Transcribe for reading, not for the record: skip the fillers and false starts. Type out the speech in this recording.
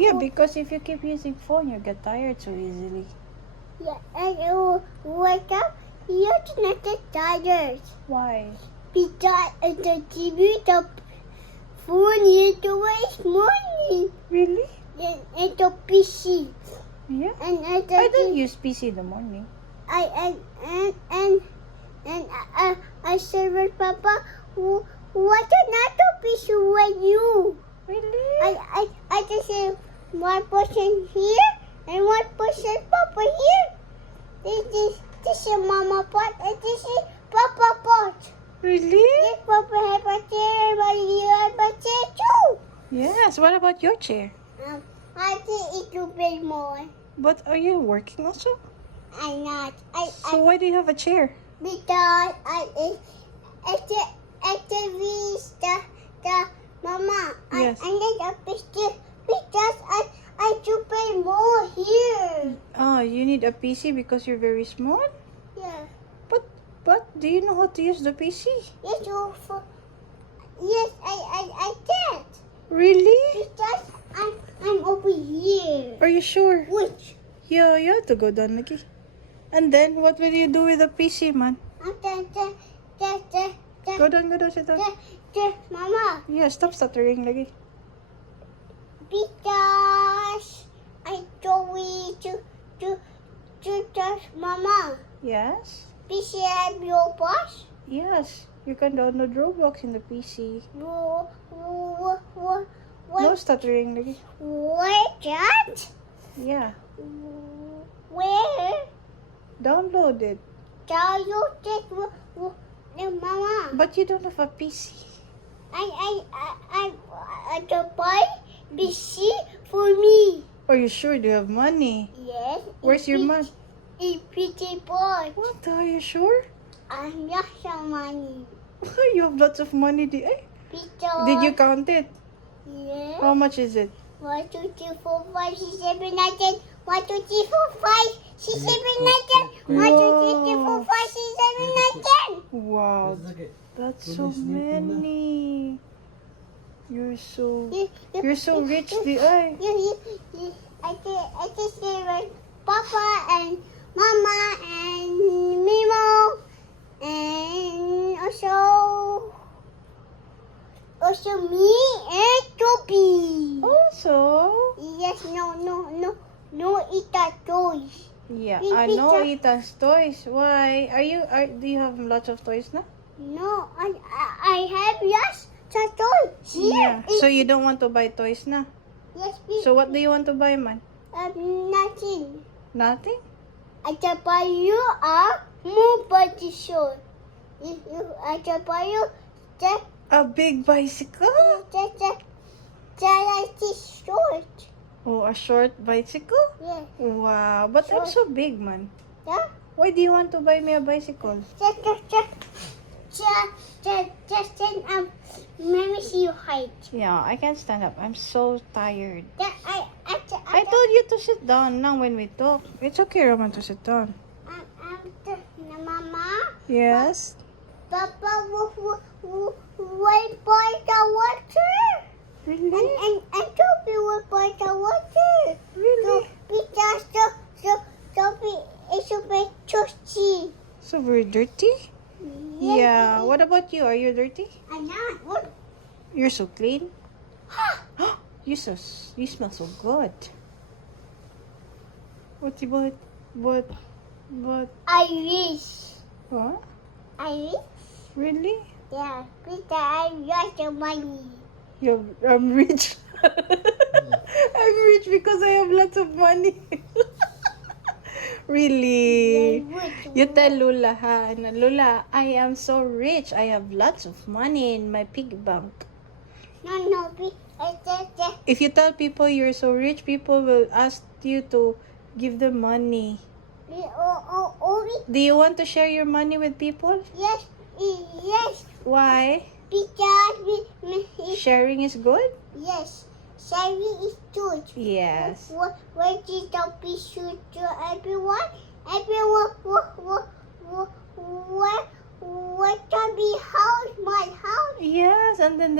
Yeah, because if you keep using phone, you get tired so easily. Yeah, and you wake up, you're not tired. Why? Because the TV, the phone, you to waste money. Really? And the PC. Yeah. And I don't use PC in the morning. I said with Papa, what another PC with you? Really? I just say one person here and one person Papa here. This is Mama pot and this is Papa pot. Really? This Papa have a chair, but you have a chair too. Yes. What about your chair? I think it will be more. But are you working also? I'm not. So why do you have a chair? Because the Mama. Yes. I need a picture because I should pay more here. Oh, you need a PC because you're very small? Yeah. But do you know how to use the PC? Yes, yes, I can't. Really? Because I'm over here. Are you sure? Which? Yeah, you have to go down lagi. And then, what will you do with the PC, man? Go down, sit down. Mama. Yeah, stop stuttering lagi. Because I told you to touch Mama. Yes? PC have your boss? Yes. You can download Roblox in the PC. What? No stuttering lagi. Where that? Yeah. Where? Download it. Tell you that Mama. But you don't have a PC. I to buy PC for me. Are you sure? Do you have money? Yes. Where's your money? In PC board. What? Are you sure? I'm not some money. You have lots of money. Because. Did you count it? Yes. How much is it? 1, 2, 3, 4, 5, 6, 7, 8, 10. 1, 2, 3, 4, 5, 6, 7, 8, 10. 1, 2, 3, 4, 5, 6, 7, 8, 10. Wow. That's so many. You're so rich, I I just say with Papa and Mama and Mimo and also me and Toby. Also. Yes, no eat that toys. Yeah, Big I know pizza. it has toys. Why? Do you have lots of toys now? No, I have yes the toy. Yeah. Here. So you don't want to buy toys now? Yes, please. So what do you want to buy, man? Nothing. Nothing? I can buy you a mobile shirt. I can buy you that A big bicycle? is short. Oh, a short bicycle? Yeah. Wow, but I'm Short. so big, man. Yeah. Why do you want to buy me a bicycle? Just let me see your height. Yeah, I can't stand up. I'm so tired. That I told you to sit down now when we talk. It's okay, Roman, to sit down. Mama. Yes? Papa will buy the water. Really? And Toby will buy the water. Really? Because Toby is a bit thirsty. So very dirty? Yeah. What about you? Are you dirty? I'm not. What? You're so clean. You smell so good. But I wish. what? I wish. Really? Yeah. Because I got the money. I'm rich. I'm rich because I have lots of money. Really? You tell Lula, ha? Na, Lula, I am so rich. I have lots of money in my piggy bank. No. If you tell people you're so rich, people will ask you to give them money. Do you want to share your money with people? Yes. Why? Because Sharing is good? yes. Sherry is good. Yes. What did the fish shoot to everyone? Everyone, what can be house? My house? Yes, and then